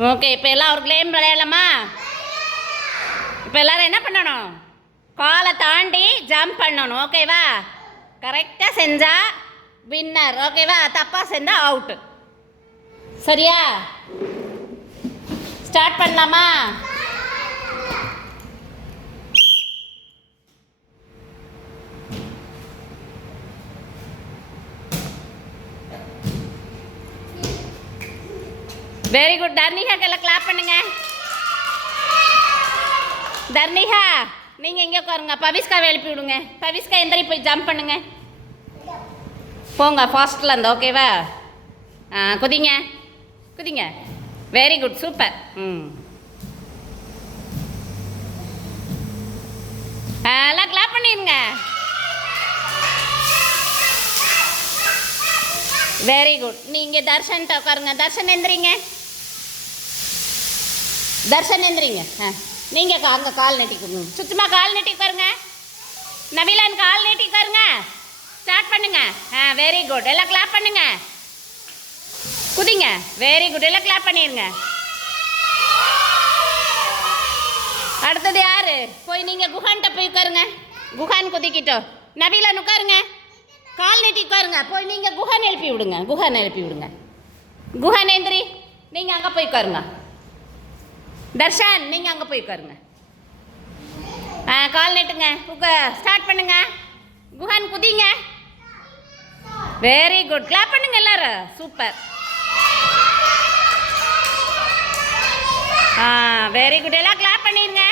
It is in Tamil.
ஓகே, இப்போ எல்லாம் ஒரு கேம் விளையாடலாமா? இப்போ எல்லாரும் என்ன பண்ணணும்? காலை தாண்டி ஜம்ப் பண்ணணும். ஓகேவா? கரெக்டாக செஞ்சா வின்னர். ஓகேவா? தப்பாக செஞ்சா அவுட்டு. சரியா? ஸ்டார்ட் பண்ணலாமா? Very good. தர்னிகாக்கெல்லாம் கிளாப் பண்ணுங்க. தர்னிகா நீங்கள் எங்கே உட்காருங்க. பவிஸ்காவை எழுப்பி விடுங்க. பவிஸ்கா எந்திரி போய் ஜம்ப் பண்ணுங்க. போங்க ஃபாஸ்ட்டில் இருந்தா. ஓகேவா? குதிங்க குதிங்க. Very good, super. எல்லாம் கிளாப் பண்ணிடுங்க. Very good. நீங்கள் தர்ஷன்ட்ட உட்காருங்க. தர்ஷன் எந்திரிங்க. தர்ஷன் எந்திரிங்க. நீங்கள் அங்கே கால் நீட்டிக்கோங்க. சுத்தமாக கால் நீட்டி உட்காருங்க. நவீலன் கால் நீட்டி உட்காருங்க. ஸ்டார்ட் பண்ணுங்க. Very good. எல்லாம் கிளாப் பண்ணுங்க. குதிங்க. Very good. எல்லாம் கிளாப் பண்ணிடுங்க. அடுத்தது யாரு? போய் நீங்கள் குஹான்கிட்ட போய் உட்காருங்க. குஹான் குதிக்கிட்டோம். நவீலன் உட்காருங்க. கால் நீட்டி உட்காருங்க. போய் நீங்கள் குஹான் எழுப்பி விடுங்க. குஹான் எழுப்பி விடுங்க. குஹான் எந்திரி. நீங்கள் அங்கே போய் உட்காருங்க. தர்ஷன் நீங்கள் அங்கே போய் உட்காருங்க. கால் நீட்டுங்க. ஸ்டார்ட் பண்ணுங்க. குஹான் குதிங்க. Very good. கிளாப் பண்ணுங்க எல்லாரும். சூப்பர். Very good. எல்லாம் கிளாப் பண்ணிடுங்க.